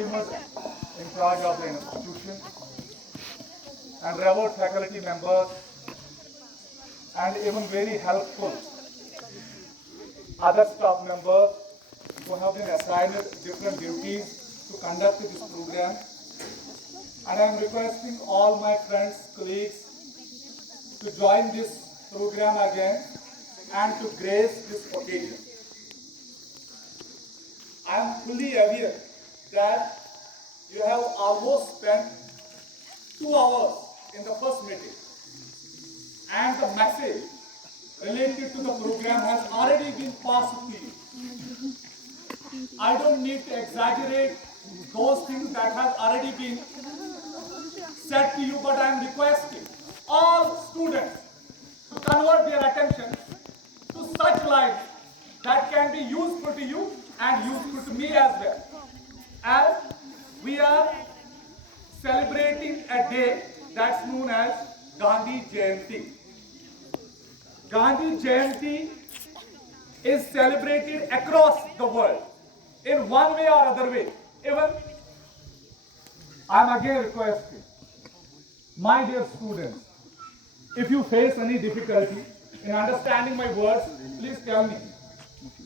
was in charge of the institution, and revered faculty members, and even very helpful other staff members who have been assigned different duties to conduct this program. And I am requesting all my friends, colleagues to join this program again and to grace this occasion. I am fully aware that you have almost spent 2 hours in the first meeting, and the message related to the program has already been passed to you. I don't need to exaggerate those things that have already been said to you, but I am requesting all students to convert their attention to such lines that can be useful to you and useful to me as well. As we are celebrating a day that's known as Gandhi Jayanti. Gandhi Jayanti is celebrated across the world in one way or other way. Even I'm again requesting, my dear students, if you face any difficulty in understanding my words, please tell me.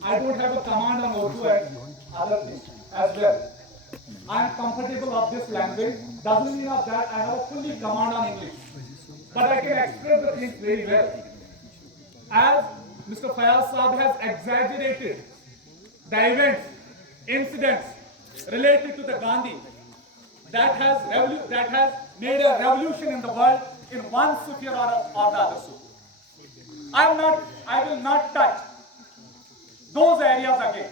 I don't have a command on Urdu and other things as well. I am comfortable of this language. Doesn't mean of that I have a fully command on English. But I can express the things very well. As Mr. Fayaz Saab has exaggerated the events, incidents related to the Gandhi that has made a revolution in the world in one sphere or the other sphere. I will not touch those areas again,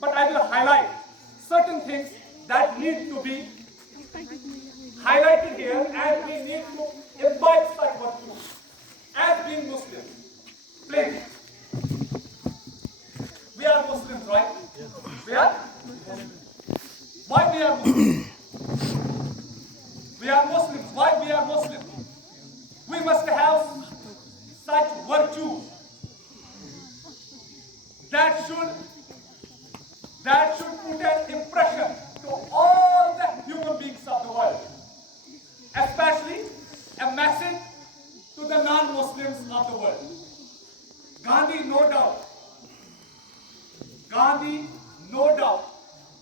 but I will highlight certain things that need to be highlighted here, and we need to imbibe such virtues as being Muslims. Please, we are Muslims, right? We are? Why we are Muslims? We are Muslims. Why we are Muslims? We must have such virtues that should put an impression to all the human beings of the world, especially a message to the non-Muslims of the world. Gandhi, no doubt,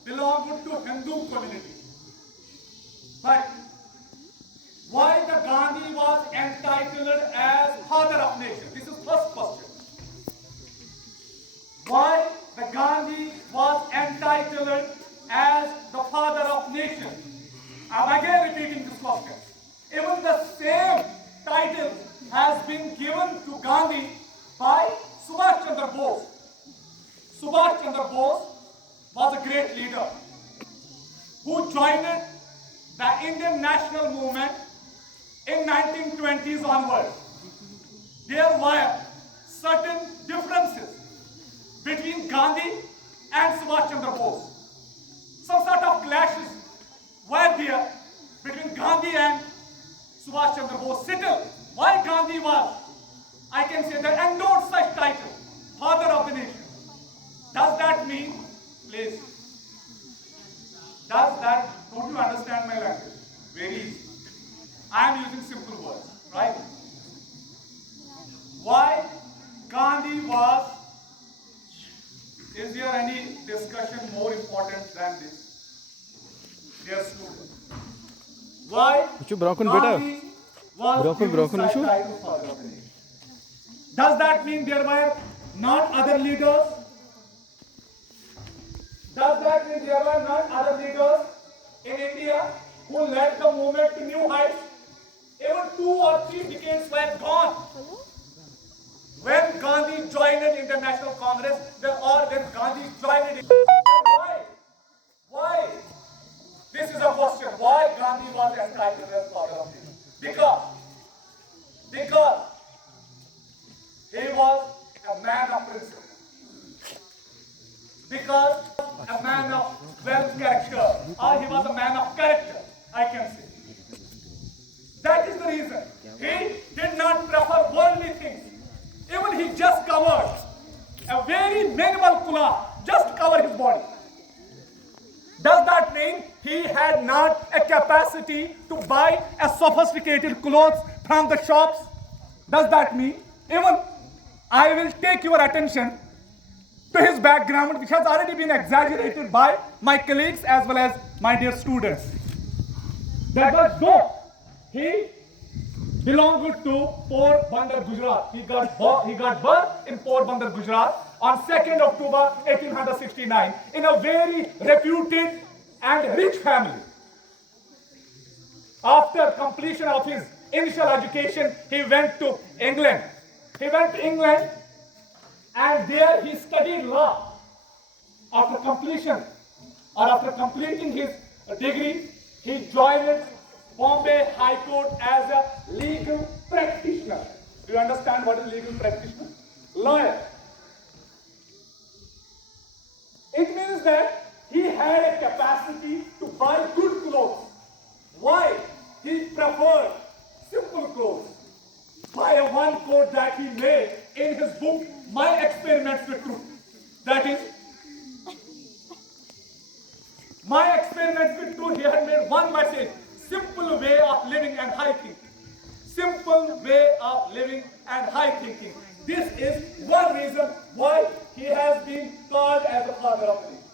belonged to Hindu community. But why the Gandhi was entitled as father of nation? This is first question. Why the Gandhi was entitled as the father of nation? I'm again repeating this question. Even the same title has been given to Gandhi by Subhash Chandra Bose. Subhash Chandra Bose was a great leader who joined the Indian national movement in 1920s onwards. There were certain differences between Gandhi and Subhash Chandra Bose. Some sort of clashes were there between Gandhi and Subhash Chandra Bose. Still, why Gandhi was, I can say, that endowed such title, father of the nation. Does that mean, please, don't you understand my language? Very easy. I am using simple words, right? Why Gandhi was, is there any discussion more important than this? Dear students, why Gandhi was given such title father of the nation? Does that mean there were not other leaders? Does that mean there were not other leaders in India who led the movement to new heights? Even 2 or 3 decades were gone. When Gandhi joined in International Congress, when Gandhi joined in, why? This is a question. Why Gandhi was entitled as father of nation? Because he was a man of principle. Because a man of well character, or he was a man of character, I can say. That is the reason. He did not prefer worldly things. Even he just covered a very minimal kulah, just cover his body. Does that mean he had not a capacity to buy a sophisticated clothes from the shops. Does that mean? Even I will take your attention to his background, which has already been exaggerated by my colleagues as well as my dear students. That was though he belonged to Porbandar, Gujarat. He got birth in Porbandar, Gujarat on 2nd October 1869 in a very reputed and rich family. After completion of his initial education, he went to England. And there he studied law. After completing his degree, he joined Bombay High Court as a legal practitioner. Do you understand what is legal practitioner? Lawyer. It means that he had a capacity to buy good clothes. Why? He preferred simple clothes. By a one quote that he made in his book, My Experiments with Truth. That is, My Experiments with Truth, he had made one message: simple way of living and high thinking. Simple way of living and high thinking. This is one reason why he has been called as the father of faith.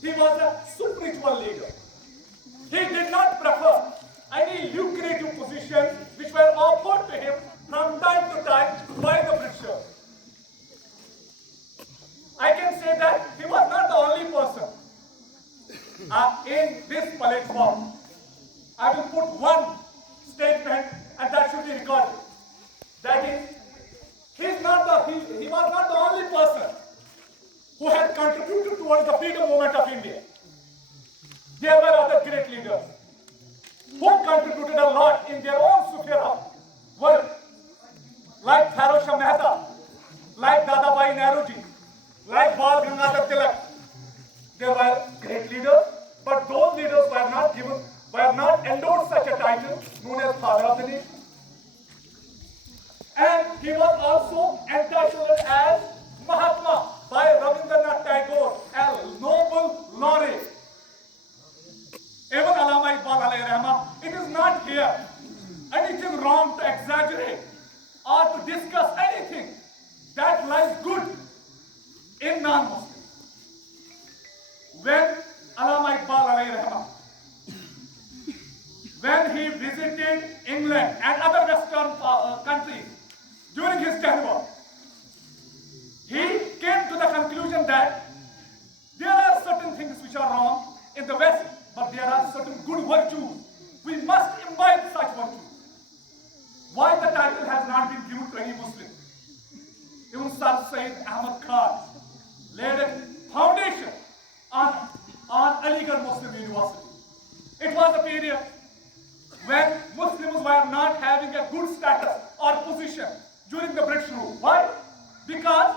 He was a spiritual leader. He did not prefer any lucrative positions which were offered to him from time to time by the Britishers. I can say that he was not the only person in this platform. I will put one statement and that should be recorded. That is, he was not the only person who had contributed towards the freedom movement of India. There were other great leaders who contributed a lot in their own sphere of work, like Farosha Mehta, like Dadabhai Nehruji, like Bal Gangadhar Tilak. There were great leaders, but those leaders were not endorsed such a title known as Father of the Nation. And he was also entitled as Mahatma by Rabindranath Tagore, a Nobel laureate. Even Allama Iqbal alayhi rahmah, it is not here anything wrong to exaggerate or to discuss anything that lies good in non-Muslims. When Allama Iqbal alayhi rahmah, when he visited England and other Western countries during his tenure, he came to the conclusion that there are certain things which are wrong in the West, but there are certain good virtues. We must imbibe such virtues. Why the title has not been given to any Muslim? Even Sir Said Ahmad Khan laid a foundation on Aligarh Muslim University. It was a period when Muslims were not having a good status or position during the British rule. Why? Because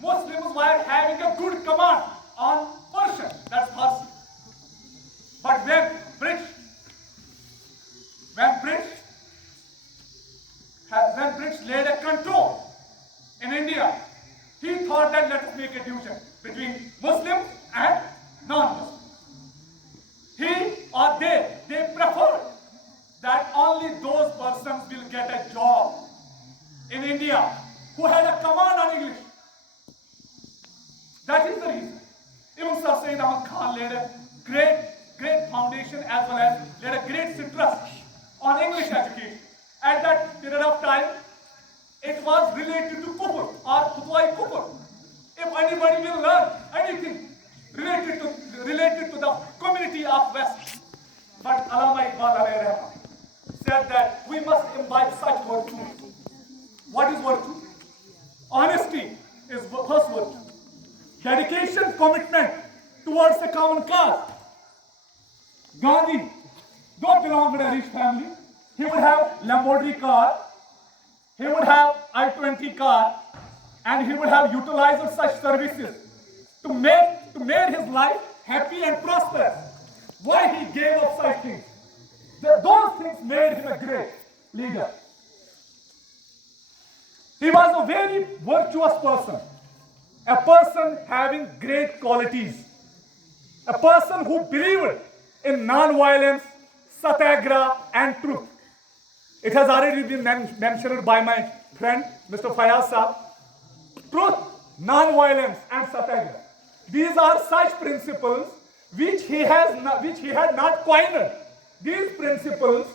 Muslims were having a good command on Persian, that's Farsi. But when British laid a control in India, he thought that let us make a division between Muslims and non-Muslims. He or they preferred that only those persons will get a job in India who had a command on English. That is the reason. Even Sir Said Ahmad Khan laid a great foundation as well as laid a great stress on English education. At that period of time, it was related to kufr or khutwai kufr. If anybody will learn anything related to the community of West, but Allama Iqbal alayhi rahmah said that we must imbibe such virtue. What is virtue? Honesty is first virtue. Dedication, commitment towards the common cause. Gandhi, though belonged to a rich family, he would have Lamborghini car, he would have I-20 car, and he would have utilized such services to make his life happy and prosperous. Why he gave up such things? Those things made him a great leader. He was a very virtuous person, a person having great qualities, a person who believed in non-violence, satyagraha, and truth. It has already been mentioned by my friend, Mr. Fayaz Saab. Truth, non-violence, and satyagraha. These are such principles which he had not coined. These principles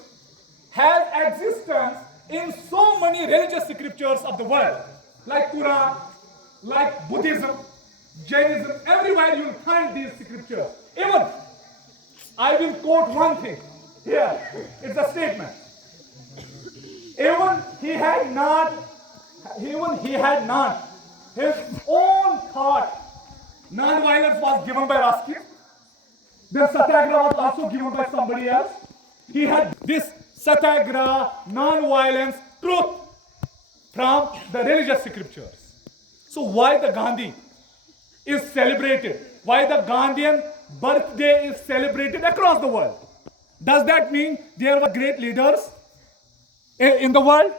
have existence in so many religious scriptures of the world, like Quran, like Buddhism, Jainism. Everywhere you will find these scriptures. Even I will quote one thing here. It's a statement. Even he had not his own thought. Non-violence was given by Ruskin. Then satyagraha was also given by somebody else. He had this satyagraha, non-violence, truth from the religious scriptures. So why the Gandhi is celebrated? Why the Gandhian birthday is celebrated across the world? Does that mean there were great leaders in the world?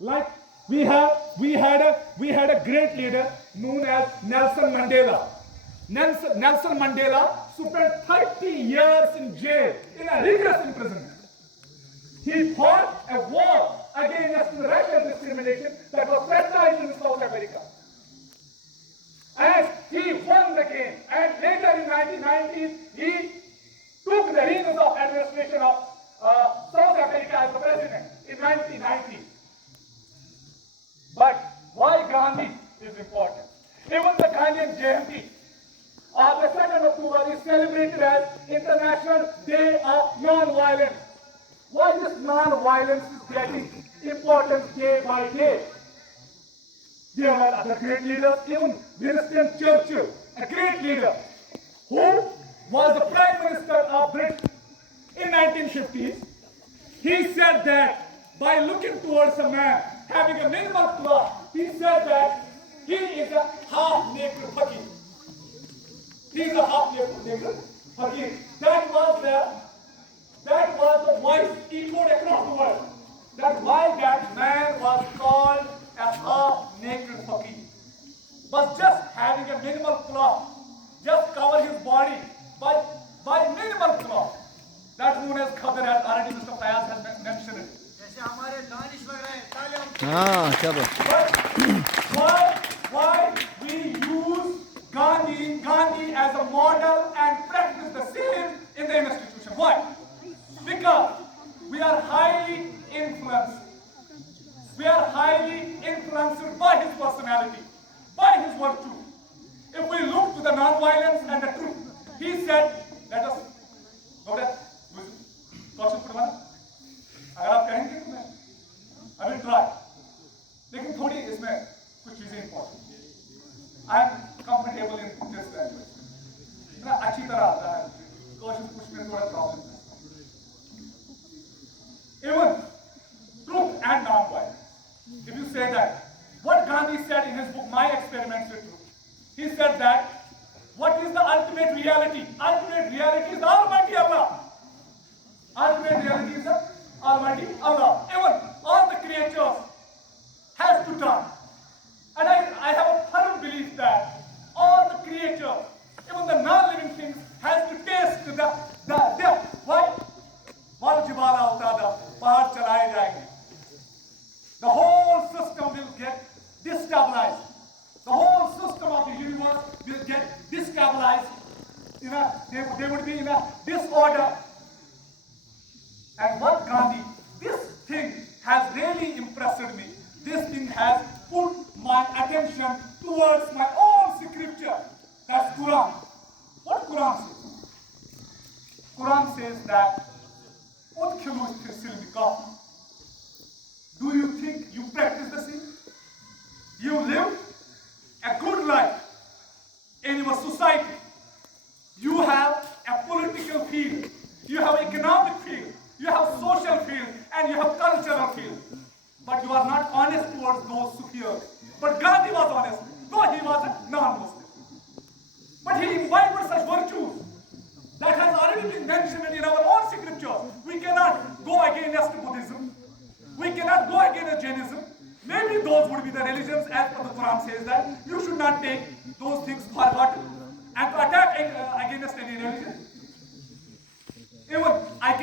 Like we had a great leader known as Nelson Mandela. Nelson Mandela spent 30 years in jail in a rigorous imprisonment. He fought a war against the racial discrimination that was practiced in South America. And he won the game. And later in 1990s, he took the reins of administration of South Africa as the president in 1990. But why Gandhi is important? Even the Gandhian Jayanti of the 2nd October is celebrated as International Day of Non-Violence. Why this non-violence is getting important day by day? There were other great leaders, even Winston Churchill, a great leader, who was the Prime Minister of Britain in 1950s. He said that by looking towards a man having a minimal cloth, he said that he is a half-naked fakir. He is a half-naked fakir. That was the voice echoed across the world. That why that man was called a half-naked fakir. But just having a minimal cloth, just cover his body by minimal cloth. That's known as khadr, as already Mr. Fayaz has mentioned it. But why we use Gandhi as a model and practice the same in the institution? Why? Because we are highly influenced. We are highly influenced by his personality, by his virtue. If we look to the non-violence and the truth, he said, let us go there. अगर आप कहेंगे तो मैं I will try. लेकिन थोड़ी इसमें कुछ चीजें important. I am comfortable in this language. इतना अच्छी तरह आता है. क्वेश्चन पूछने में थोड़ा प्रॉब्लम है. Even truth and non-violence. If you say that, what Gandhi said in his book, My Experiments with Truth, he said that, what is the ultimate reality? Ultimate reality is the Almighty Allah. Ultimate reality is the Almighty Allah. Even all the creatures has to turn. And I have a firm belief that all the creatures, even the non-living things, has to taste the death. Why? Jibala utada, pahad chalaye jayenge. The whole system will get destabilized. The whole system of the universe will get destabilized. They would be in a disorder. And what Gandhi, this thing has really impressed me. This thing has put my attention towards my own scripture. That's Quran. What Quran says? Quran says that, do you think you practice the sin? You live a good life in your society. You have a political field. You have economic field. You have social field. And you have cultural field. But you are not honest towards those superiors. But Gandhi was honest, though he was a non-Muslim. But he imbibed such virtues that has already been mentioned in our own scripture. We cannot go against Buddhism. We cannot go against Jainism. Maybe those would be the religions, as the Quran says that you should not take those things for forgotten and to attack against any religion. Even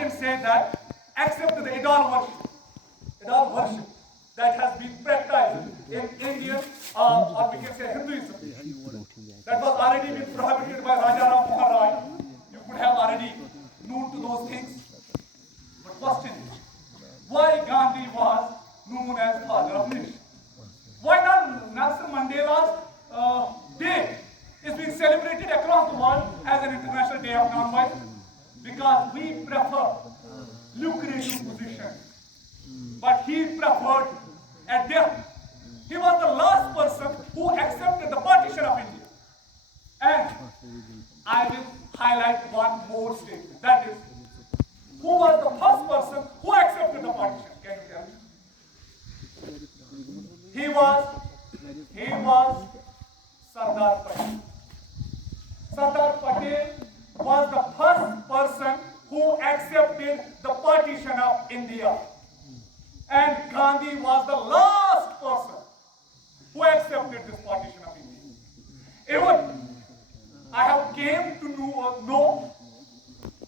can say that, except the idol worship that has been practiced in Indian or we can say Hinduism, that was already been prohibited by Raja Ram Mohan Rai. You could have already known to those things. But question is, why Gandhi was known as father of nation? Why not Nelson Mandela's day is being celebrated across the world as an international day of non-violence? Because we prefer lucrative positions, but he preferred a death. He was the last person who accepted the partition of India. And I will highlight one more statement. That is, who was the first person who accepted the partition? Can you tell me? He was Sardar Patel. Sardar Patel was the first person who accepted the partition of India. And Gandhi was the last person who accepted this partition of India. Even I have came to know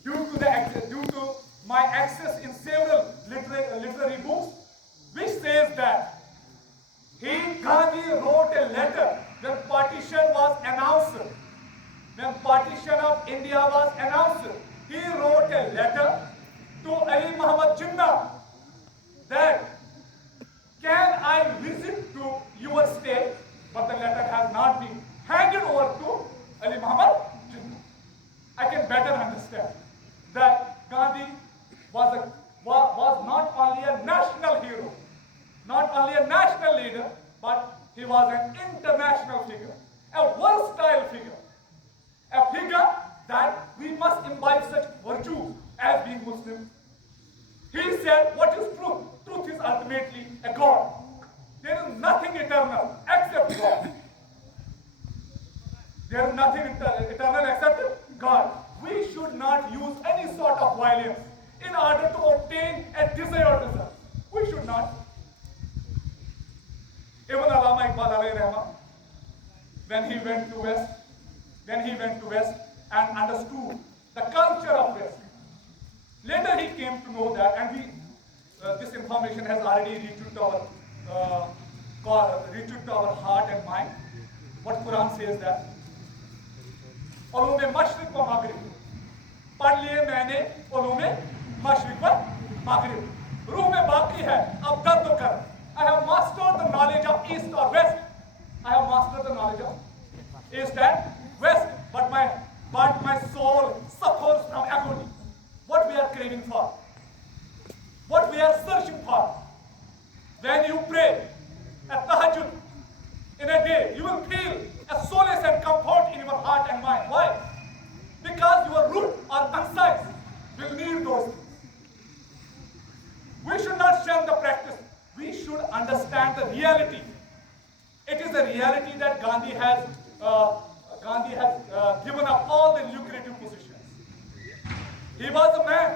due to my access in several literary books, which says that Gandhi wrote a letter when partition was announced. When partition of India was announced, he wrote a letter to Ali Muhammad Jinnah that, can I visit to your state? But the letter has not been handed over to Ali Muhammad Jinnah. I can better understand that Gandhi was not only a national hero, not only a national leader, but he was an international figure, a versatile figure, a figure that we must imbibe such virtues as being Muslims. He said, what is truth? Truth is ultimately a God. There is nothing eternal except God. There is nothing eternal except God. We should not use any sort of violence in order to obtain a desired result. We should not. Even Allama Iqbal alayhi rahmah, when he went to West and understood the culture of West, later he came to know that, and this information has already reached to our heart and mind. What Quran says that, Uloom मशरिक व मगरिब, पढ़ लिए मैंने उलूम मशरिक व मगरिब, रूह में बाकी है अब दर्द कर. I have mastered the knowledge of East or West. I have mastered the knowledge of East and West, but my soul suffers from agony. What we are craving for, what we are searching for. When you pray at tahajjud in a day, you will feel a solace and comfort in your heart and mind. Why? Because your root or conscience will need those things. We should not shun the practice. We should understand the reality. It is a reality that Gandhi has given up all the lucrative positions. He was a man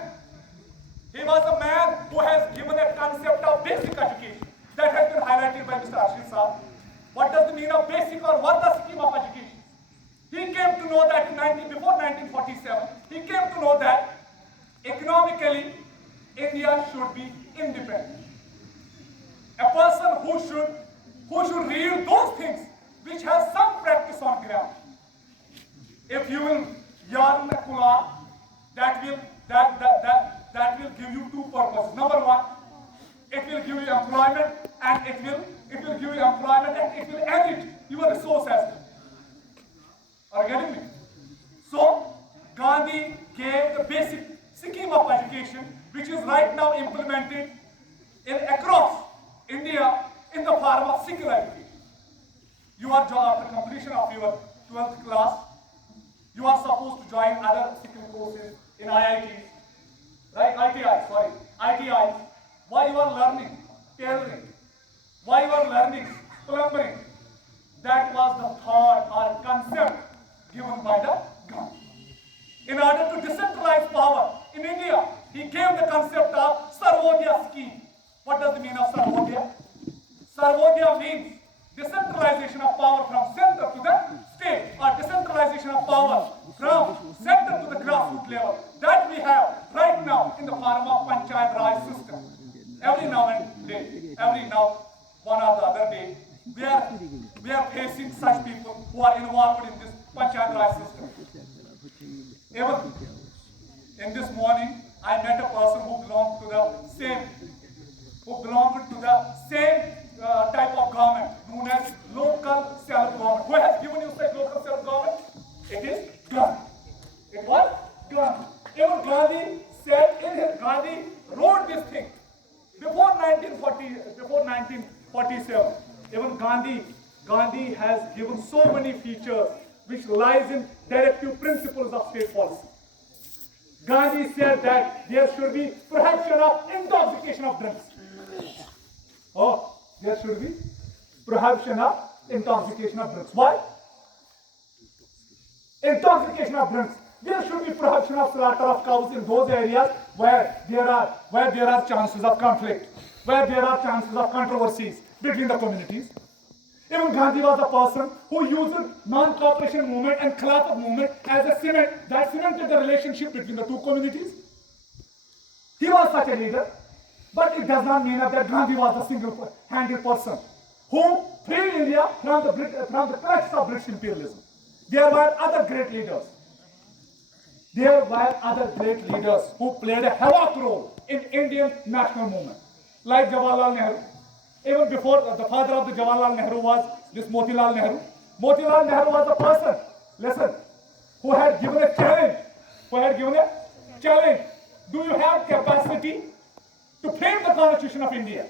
who has given a concept of basic education that has been highlighted by Mr. Ashish Saab. What does the mean of basic or what the scheme of education? He came to know that before 1947, he came to know that economically India should be independent. A person who should read those things which has some practice on ground. If you will yarn a kula, that will give you two purposes. Number one, it will give you employment, and it will enrich your resources. Are you getting me? So Gandhi gave the basic scheme of education, which is right now implemented across India in the form of secular education. You are after completion of your 12th class, you are supposed to join other secular courses in IITs, right? ITIs. Why you are learning tailoring? Why you are learning plumbing? That was the thought or concept given by the Gandhi. In order to decentralize power in India, he gave the concept of Sarvodaya scheme. What does the mean of Sarvodaya? Sarvodaya means decentralization of power from center to the state, or decentralization of power from center to the grassroots level. That we have right now in the In this morning, I met a person who belonged to the same type of government known as local self-government. Who has given you such local self-government? It is Gandhi. It was Gandhi. Even Gandhi said Gandhi wrote this thing before 1947. Even Gandhi has given so many features which lies in directive principles of state policy. Gandhi said that there should be prohibition of intoxication of drinks. Oh, there should be prohibition of intoxication of drinks. Why? Intoxication of drinks. There should be prohibition of slaughter of cows in those areas where there are chances of conflict, where there are chances of controversies between the communities. Even Gandhi was a person who used non-cooperation movement and Khilafat movement as a cement that cemented the relationship between the two communities. He was such a leader, but it does not mean that Gandhi was a single-handed person who freed India from the clutches of British imperialism. There were other great leaders. There were other great leaders who played a heroic role in Indian national movement, like Jawaharlal Nehru. Even before the father of the Jawaharlal Nehru was this Motilal Nehru. Motilal Nehru was a person, listen, who had given a challenge. Do you have capacity to frame the Constitution of India?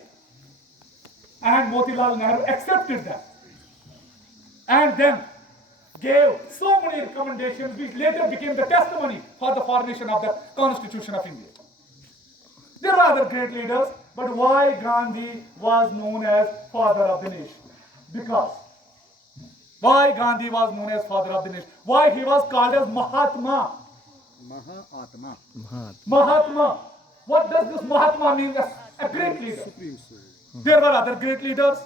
And Motilal Nehru accepted that. And then gave so many recommendations which later became the testimony for the formation of the Constitution of India. There were other great leaders, but why Gandhi was known as father of the nation? Because why Gandhi was known as father of the nation? Why he was called as Mahatma? Mahatma. What does this Mahatma mean? A great leader. There were other great leaders.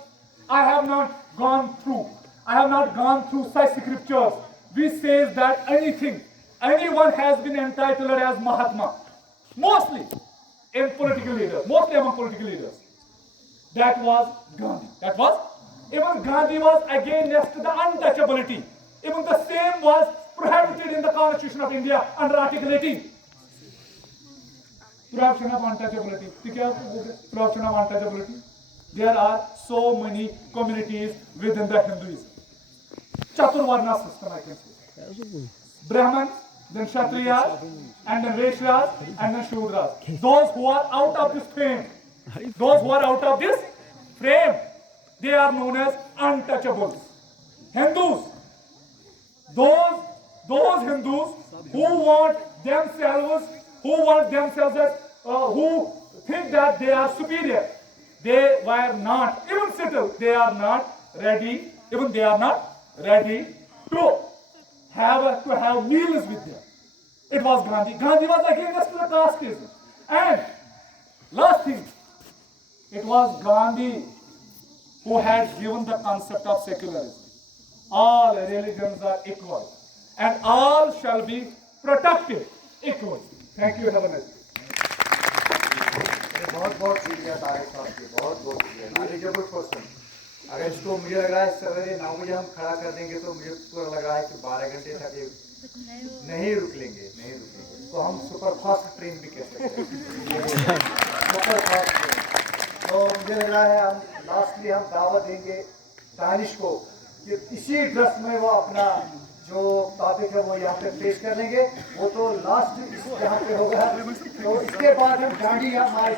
I have not gone through such scriptures which says that anyone has been entitled as Mahatma. Mostly among political leaders. That was Gandhi. Even Gandhi was against the untouchability. Even the same was prohibited in the Constitution of India under Article 18. Prohibition of untouchability. Prohibition of untouchability. There are so many communities within the Hinduism. Chaturvarna system, I can say. Brahmins, then Kshatriyas, and then Vaishyas, and then Shudras. Those who are out of this frame, they are known as untouchables. Hindus, those Hindus who think that they are superior, they were not, even still, they are not ready to have meals with them. It was Gandhi. Gandhi was against the casteism. And last thing, it was Gandhi who had given the concept of secularism. All religions are equal and all shall be protected equally. Thank you. Have a nice day. बहुत बहुत शुक्रिया तारिक साहब के, बहुत शुक्रिया। Knowledgeable person. अगर इसको मुझे लग रहा है सवेरे 9 बजे हम खड़ा कर देंगे तो मुझे पूरा लग रहा है कि 12 घंटे तक ये नहीं रुक लेंगे। तो हम सुपर फास्ट ट्रेन भी कह सकते हैं। Super fast train. तो मुझे लग रहा है हम लास्टली हम दावत देंगे दानिश को कि इसी ड्रेस में वो अपना जो टॉपिक है वो यहाँ पे पेश कर लेंगे। वो तो लास्ट यहाँ पे होगा। तो इसके बाद हम गाड़ी हमारे